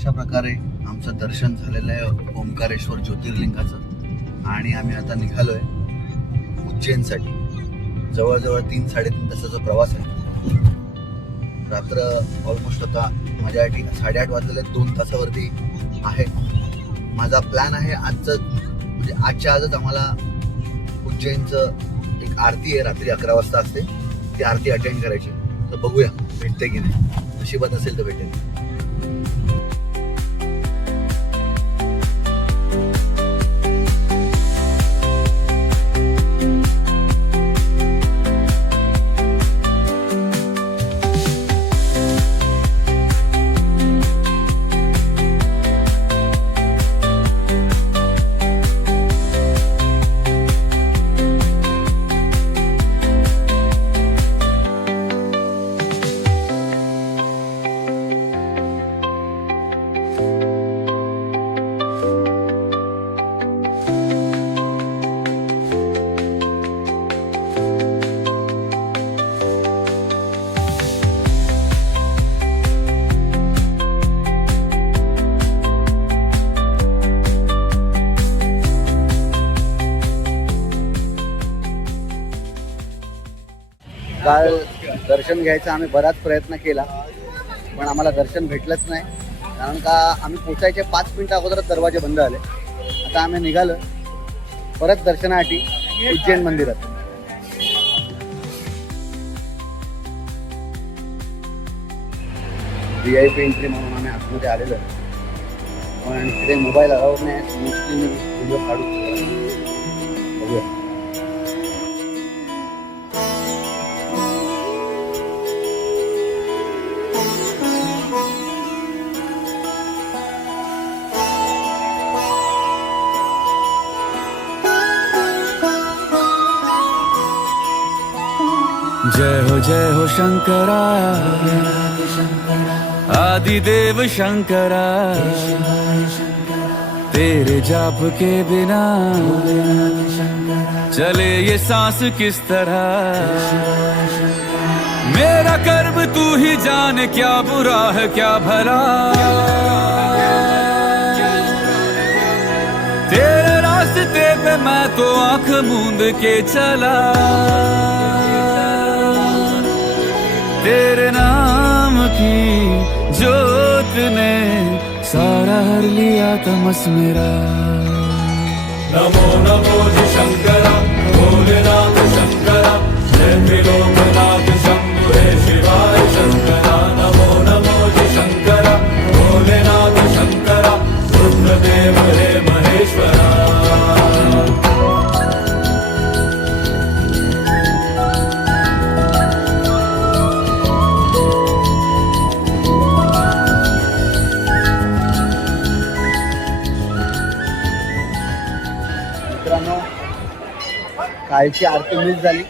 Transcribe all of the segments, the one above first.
अशा प्रकारे आमचं दर्शन झालेलं आहे ओंकारेश्वर ज्योतिर्लिंगाचं आणि आम्ही आता निघालोय उज्जैनसाठी. जवळजवळ 3-3.5 तासाचा प्रवास आहे. रात्र ऑलमोस्ट आता माझ्यासाठी 8:30 वाजलेले 2 तासावरती आहे. माझा प्लॅन आहे आजचं म्हणजे आजच्या आजच आम्हाला उज्जैनचं एक आरती आहे, रात्री 11 वाजता असते, ती आरती अटेंड करायची. तर बघूया भेटते की नाही, नशिबात असेल तर भेटेल. काल दर्शन घ्यायचा आम्ही बराच प्रयत्न केला पण आम्हाला दर्शन भेटलंच नाही, कारण का आम्ही पोचायचे 5 मिनिटं अगोदरच दरवाजे बंद झाले. आता आम्ही निघालो परत दर्शनासाठी उज्जैन मंदिरात. VIP एंट्री म्हणून आम्ही आतमध्ये आलेलो आहे, पण तिथे मोबाईल अलाउड नाही. मोस्टली मी व्हिडिओ काढू बघूया. जय हो शंकरा आदिदेव शंकरा, तेरे जाप के बिना चले ये सांस किस तरह. मेरा कर्म तू ही जाने, क्या बुरा है क्या भला. तेरे रास्ते पे मैं तो आंख मूंद के चला. तेरे नाम की जोत ने सारा हर लिया तमस मेरा. नमो नमो जी शंकरा भोलेनाथ शंकरा, जय त्रिलोकनाथ शंभु हे शिवाय शंकरा. नमो नमो जी शंकरा भोलेनाथ शंकरा, रुद्रदेव हे महेश्वरा. कालची आरती मिस झाली,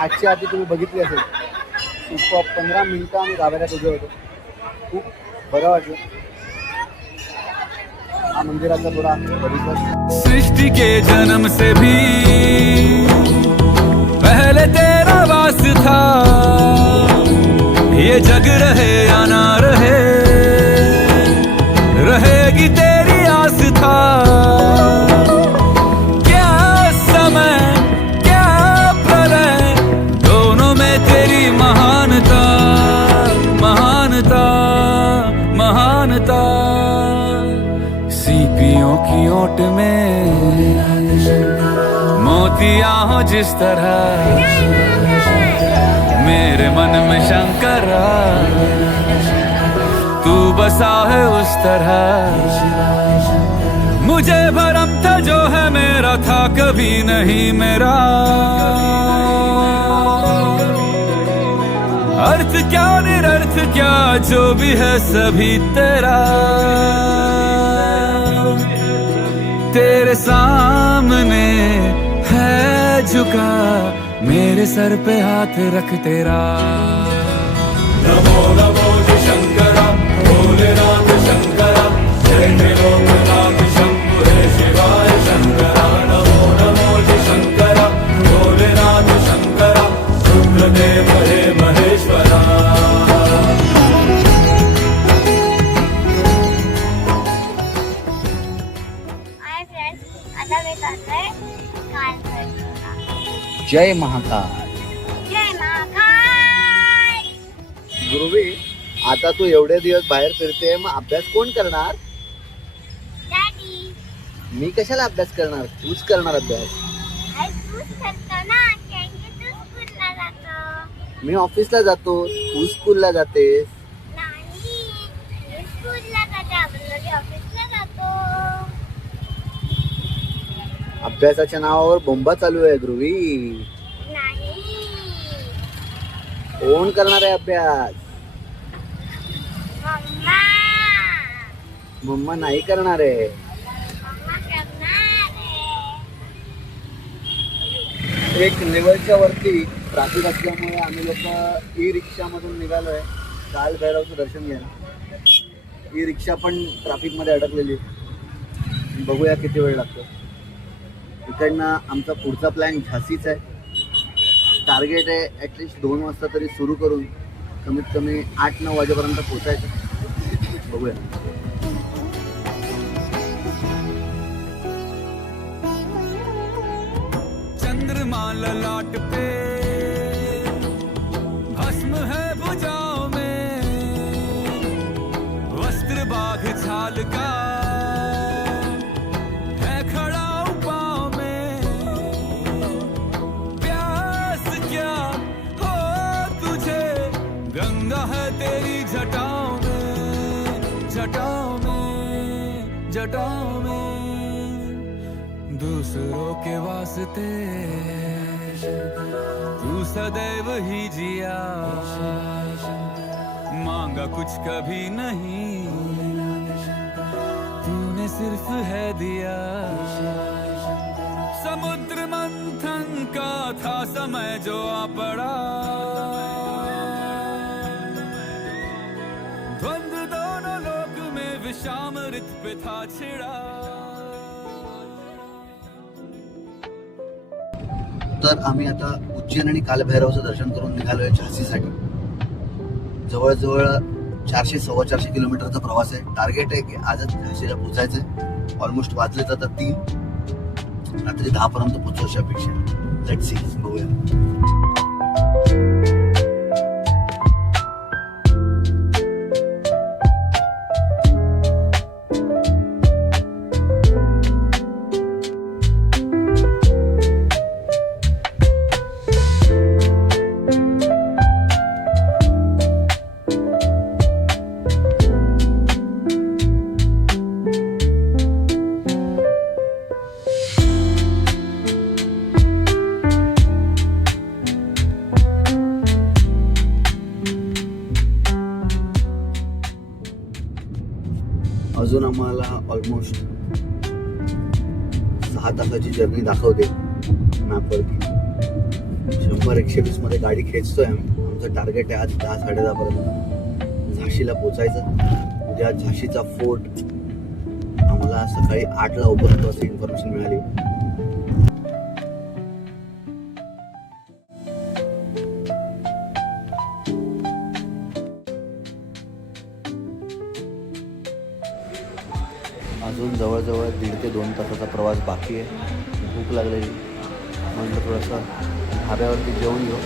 आजची आरती तुम्ही बघितली असेल. सुपर 15 मिनिटं आम्ही गाभाऱ्यात उभे होतो, खूप बरं वाटलं. हा मंदिराचा थोडा परिसर. सृष्टि के जन्म से भी पहले तेरा वास था. ये जग रहे या ना रहे, रहेगी तेरी आस था. सीपियों की ओट में मोतिया हो जिस तरह, मेरे मन में शंकरा तू बसा है उस तरह. मुझे भरम था जो है मेरा था कभी नहीं मेरा. अर्थ क्या निरर्थ क्या जो भी है सभी तेरा. तेरे सामने है झुका मेरे सर पे हाथ रख तेरा. नमो नमो जी शंकरा भोलेनाथ शंकरा, जय त्रिलोकनाथ शंभु हे शिवाय शंकरा. नमो नमो जी शंकरा भोलेनाथ शंकरा, रुद्रदेव हे महेश्वरा. जय महाकाल. जय महाकाल. गुरुवी, आता तू एवढे दिवस बाहेर फिरते, मग अभ्यास कोण करणार? डॅडी, मी कशाला अभ्यास करणार? तूच करणार अभ्यास. आई तूच करतो ना, कारण तू स्कूलला जातो. मी ऑफिसला जातो, तू स्कूलला जातेस. नाही, मी स्कूलला जाते, आपण ऑफिसला जातो. अभ्यासाच्या नावावर बोंबा चालू आहे ध्रुवी. नाही, कोण करणार आहे अभ्यास? मम्मा. मम्मा नाही करणार आहे. मम्मा करणार आहे. एक लेवलच्या वरती ट्रॅफिक असल्यामुळे आम्ही लोक ई रिक्षा मधून निघालोय काल भैरवचं दर्शन घ्यायला. ई रिक्षा पण ट्रॅफिक मध्ये अडकलेली आहे. बघूया किती वेळ लागतो. इकडनं आमचा पुढचा प्लॅन झाशीच आहे. टार्गेट आहे ॲटलिस्ट 2 वाजता तरी सुरू करून कमीत कमी 8-9 वाजेपर्यंत पोचायचं. बघूया. चंद्रमा ललाट पे भस्म है भुजाओं में, वस्त्र बाघ छाल का है खड़ा पाँव में. प्यास क्या हो तुझे, गंगा है तेरी जटाओं में, जटाओं में, जटाओं में. दूसरों के वास्ते तू सदैव ही जिया, मांगा कुछ कभी नहीं, तूने सिर्फ है दिया. समुद्र मंथन का था समय जो आ पड़ा, द्वंद्व दोनों लोक में विषाम ऋत पे था छिड़ा. तर आम्ही आता उज्जैन आणि कालभैरवचं दर्शन करून निघालोय झाशीसाठी. जवळजवळ 400-450 किलोमीटरचा प्रवास आहे. टार्गेट आहे की आजच झाशीला पोचायचंय. ऑलमोस्ट वाजलेच आता 3. रात्री 10 पर्यंत पोहोचू अशी अपेक्षा आहे. लेट्स सी, बघूया. अजून आम्हाला ऑलमोस्ट 6 तासाची जर्नी दाखवते मॅपवरती. 100-120 मध्ये गाडी खेचतोय आम्ही. आमचं टार्गेट आहे आज 10-10:30 पर्यंत झाशीला पोचायचं. उद्या झाशीचा फोर्ट आम्हाला सकाळी 8ला ओपन होतो अशी इन्फॉर्मेशन मिळाली. अजून जवळजवळ 1.5 ते 2 तासाचा प्रवास बाकी आहे. भूक लागलेली, म्हटलं थोडंसं ढाब्यावरती जेवून घेऊ.